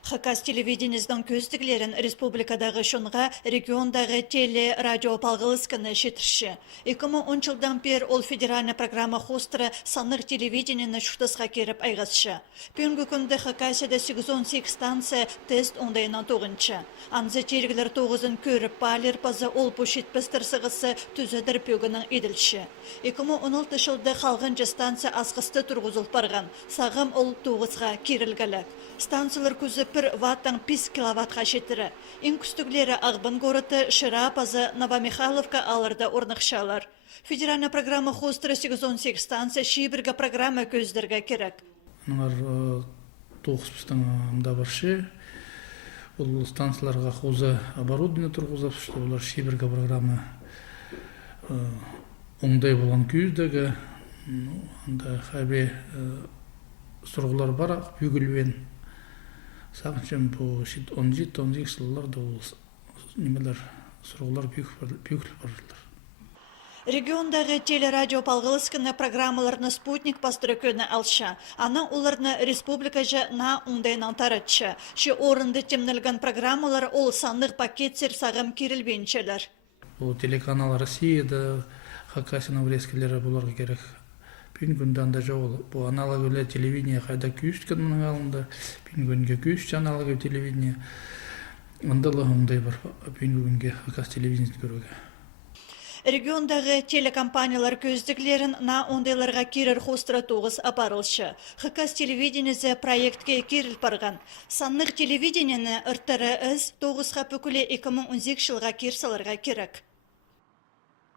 Хакас телевидениесінің көздіглерін республикадағы шонға региондағы теле радио палғылысканы шетірші. 2010 жылдан бер ол федеральный программа хостыры санық телевидениені шуhtасқа керіп айғасшы. Пүнгі күнді Хакасияда 818 станция тест ондайынан тоғыншы. Анзы тергілер тоғызын көріп балер пазы ол пошет пістірсіғысы түзедір пөгінің еділші. 2016 жылды қалғынжы станция асқысты тұрғызыл барған. Сағым ол тоғызға керілгілік. Станциялар көзі 1 ваттан 5 киловаттқа жетірі. Ең күстіглері Ағбын горыты, Шыра пазы, Новомихайловка алырда орнықшалар. Федеральная программа хостыры 818 станция шибіргі программа көздерге керек. Олар 9 пістің амда баршы. Ол станцияларға қозы оборудование тұрғызап, что олар шибіргі программа оңдай болған көздегі. Анда қабе сұрғылар бар, бүйгілбен. Сағыншым бұл 17-18 жылларда ол немелер сұрғылар бүйгіл барлар. Региондағы телерадио палғылыскіні программаларны спутник пастыры көні алша. Ана оларны республика жа на оңдайнан таратшы. Ше орынды темнілген программалар ол сандық пакеттер сағым керілбеншелер. Бұл телеканал Россияда, Хакасияның врескелері бұларға керек. Пингүнді анда жауыл. Бұл аналоговле телевидение қайда күйісткен мұның алында. Пингүнге күйістші аналоговле телевидение. Андалы оңдай бар Пингүнге Хакас телевидениесін көруге. Региондағы телекомпаниялар көздіглерін на ондайларға керір хостыра тоғыз апарылшы. Хакас телевидениесі проектке керіл барған. Саннық телевидениені ұрттары үз тоғыз қапөкілі 2010 жылға керсаларға керек.